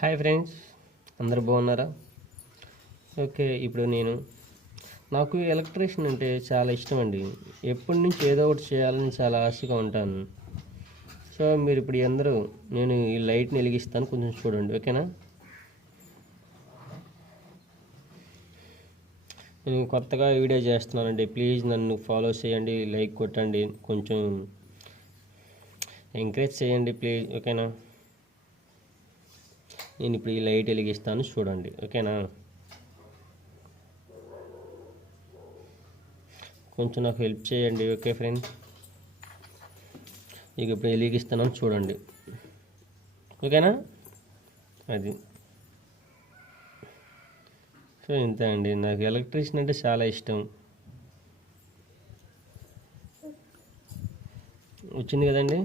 Hi friends, అందరు బాగున్నారా? Okay, ఇప్పుడు నాకు ఎలక్ట్రీషియన్ అంటే చాలా ఇష్టం అండి. ఎప్పటి నుంచి ఏదో ఒకటి చేయాలని చాలా ఆశగా ఉంటాను. సో మీరు ఇప్పుడు అందరూ నేను ఈ లైట్ని వెలిగిస్తాను, కొంచెం చూడండి, ఓకేనా? నేను కొత్తగా వీడియో చేస్తున్నానండి, ప్లీజ్ నన్ను ఫాలో చేయండి, లైక్ కొట్టండి, కొంచెం ఎంకరేజ్ చేయండి ప్లీజ్, ఓకేనా? నేను ఇప్పుడు ఈ లైట్ వెలిగిస్తాను, చూడండి, ఓకేనా? కొంచెం నాకు హెల్ప్ చేయండి, ఓకే ఫ్రెండ్స్? ఇక ఇప్పుడు వెలిగిస్తున్నాను, చూడండి, ఓకేనా? అది సో ఇంతే అండి, నాకు ఎలక్ట్రీషియన్ అంటే చాలా ఇష్టం. వచ్చింది కదండి.